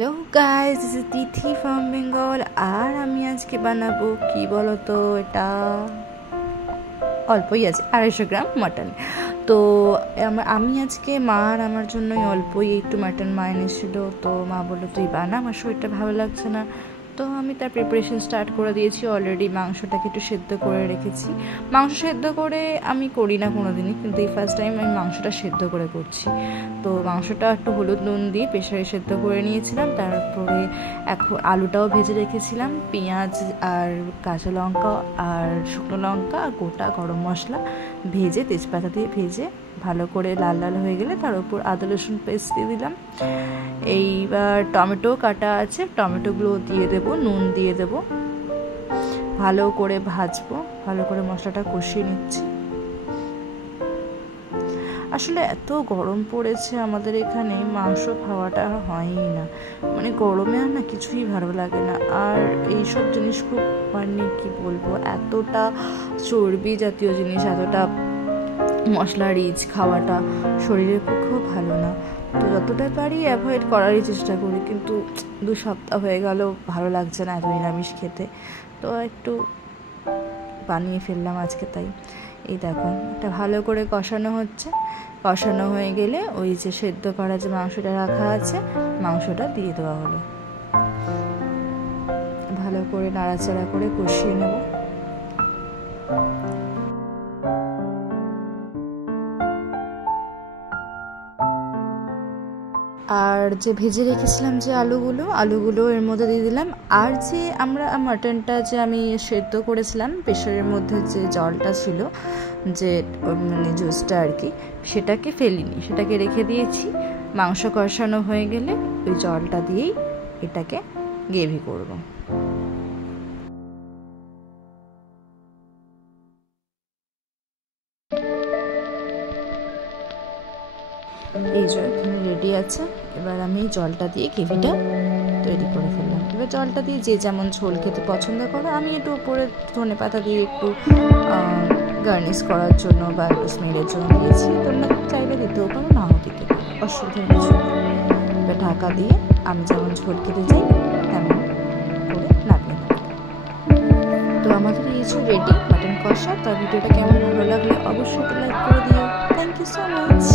Hello guys, this is Tithi from Bengal. আর আমি আজকে বানাবো কি বলো তো, এটা অল্পই আছে 250 গ্রাম মাটন। তো আমি আজকে মা আর আমার জন্যই অল্পই একটু মাটন মা এনেছিল। তো মা বললো তুই বানা, আমার শরীরটা ভালো লাগছে না। তো আমি তার প্রিপারেশন স্টার্ট করে দিয়েছি। অলরেডি মাংসটাকে একটু সেদ্ধ করে রেখেছি। মাংস সেদ্ধ করে আমি করি না কোনো দিনই, কিন্তু এই ফার্স্ট টাইম আমি মাংসটা সেদ্ধ করে করছি। তো মাংসটা একটু হলুদ নুন দিয়ে প্রেশারে সেদ্ধ করে নিয়েছিলাম। তারপরে এখন আলুটাও ভেজে রেখেছিলাম। পেঁয়াজ আর কাঁচা লঙ্কা আর শুকনো লঙ্কা আর গোটা গরম মশলা ভেজে, তেজপাতা দিয়ে ভেজে ভালো করে লাল লাল হয়ে গেলে তার উপর আদা রসুন পেস্ট দিয়ে দিলাম। এইবার টমেটো কাটা আছে, টমেটোগুলো দিয়ে দেবো, নুন দিয়ে দেবো, ভালো করে ভাজবো। ভালো করে মশলাটা কষিয়ে নিচ্ছি। আসলে এত গরম পড়েছে আমাদের এখানে, মাংস খাওয়াটা হয়ই না। মানে গরমে আর না কিছুই ভালো লাগে না। আর এইসব জিনিস খুব মানে কি বলবো, এতটা চর্বি জাতীয় জিনিস, এতটা মশলা রিচ খাওয়াটা শরীরের পক্ষেও ভালো না। তো যতটা পারি অ্যাভয়েড করারই চেষ্টা করি, কিন্তু 2 সপ্তাহ হয়ে গেল ভালো লাগছে না এত নিরামিষ খেতে। তো একটু বানিয়ে ফেললাম আজকে। তাই এই দেখো, এটা ভালো করে কষানো হচ্ছে। কষানো হয়ে গেলে ওই যে সেদ্ধ করা যে মাংসটা রাখা আছে, মাংসটা দিয়ে দেওয়া হলো। ভালো করে নাড়াচাড়া করে কষিয়ে নেব। আর যে ভেজে রেখেছিলাম যে আলুগুলো এর মধ্যে দিয়ে দিলাম। আর যে আমরা মাটনটা যে আমি সেদ্ধ করেছিলাম, প্রেশারের মধ্যে যে জলটা ছিল, যে মানে জুসটা আর কি, সেটাকে ফেলিনি, সেটাকে রেখে দিয়েছি। মাংস কষানো হয়ে গেলে ওই জলটা দিয়েই এটাকে গ্রেভি করব। এই যে এখানে রেডি আছে। এবার আমি জলটা দিয়ে গ্রেভিটা তৈরি করে ফেললাম। এবার জলটা দিয়ে যে যেমন ঝোল খেতে পছন্দ করে, আমি একটু উপরে ধনে পাতা দিয়ে একটু গার্নিশ করার জন্য বা একটু স্মেলের জন্য দিয়েছি। তোমরা চাইলে দিতেও পারো, নাও দিতে পারো, অসুবিধা কিছু নেই। এবার ঢাকা দিয়ে আমি যেমন ঝোল খেতে চাই তেমন করে নামিয়ে নেব। তো আমাদের এই যে রেডি মাটন কষা। তো ভিডিওটা কেমন ভালো লাগলে অবশ্যই লাইক করে দিও। Thank you so much.